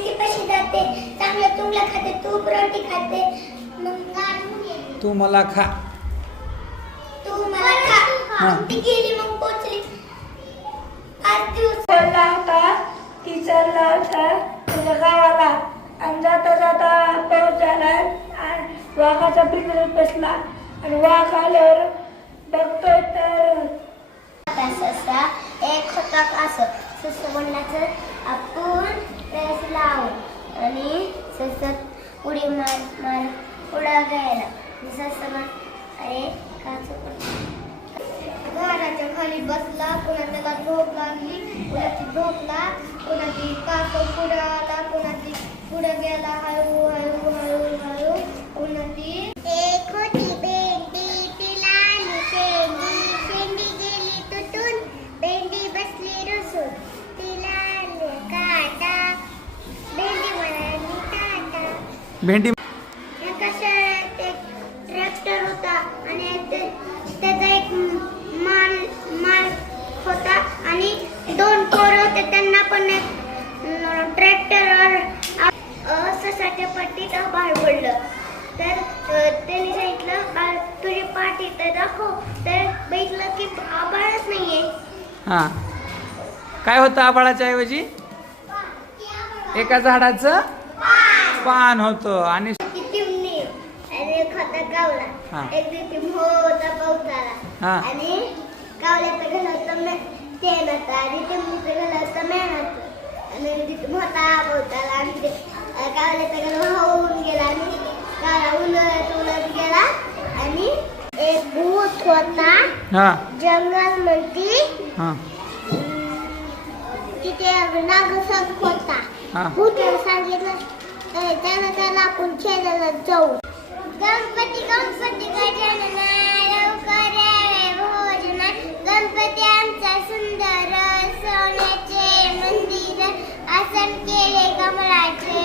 कशी जाते चांगलं तुंगला खाते तूप रोटी खाते मग तू मला खा तू मला खा मग ती गेली मग पोचली 5 दिवस चालला होता ती चालला होता त्याच्या गावाला आणि जाता जाता पाऊस झाला आणि वाघाचा पिंजऱ्यात बसला आणि वाघ आल्यावर बघतोय तर ससा एक होता असं सस म्हणलं आपण त्यास लावू आणि ससत उडी मार उडा गेला सस अरे काच झाडाच्या खाली बसला पुन्हा त्याला झोप लागली पुन्हा ती झोपला पुन्हा ती काक पुढं आला पुन्हा ती पुढं गेला हळू हळू हळू हळू पुन्हा ती एक होती भेंडी तिला आली शेंडी गेली तुटून भेंडी बसली रुसून तिला आले काटा भेंडी म्हणाली टाटा भेंडी एका शाळेत एक ट्रॅक्टर होता आणि त्याचा एक माल होता आणि 2 पोरं होते त्यांना पण एक ट्रॅक्टरवर ससाच्या पाठीत आभाळ पडलं तर त्यांनी सांगितलं तुझी पाठी तर दाखव तर बघितलं की आभाळच नाहीये. हा काय होतं आभाळाच्या ऐवजी एका झाडाचं पान होतं आणि चिमणी आणि खाता हा. गावला एक दिवशी मोठा पाऊस हा. आला आणि गावल्याचं घर होतं तेल होतं आणि चिमणीचं घर होतं मेहनत आणि तिथे मोठा पाऊस आला आणि ते गावल्याचं घर होऊन गेला आणि गावला उलट गेला आणि एक भूत होता हा जंगल मध्ये हा तिथे नागसंख होता हा भूताला सांगितलं तर त्याला आपण खेळायला जाऊ गणपती गणपती गजानन लवकर यावे भोजना गणपती आमचा सुंदर सोन्याचे मंदिर आसन केले कमळाचे